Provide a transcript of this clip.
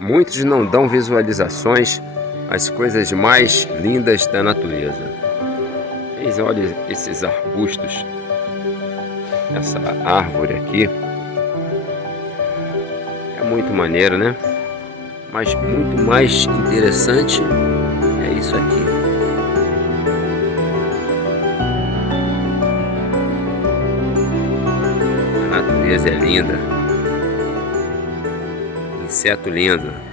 Muitos não dão visualizações às coisas mais lindas da natureza. Eis, olha esses arbustos, essa árvore aqui. É muito maneiro, né? Mas muito mais interessante é isso aqui. A natureza é linda. Inseto lindo.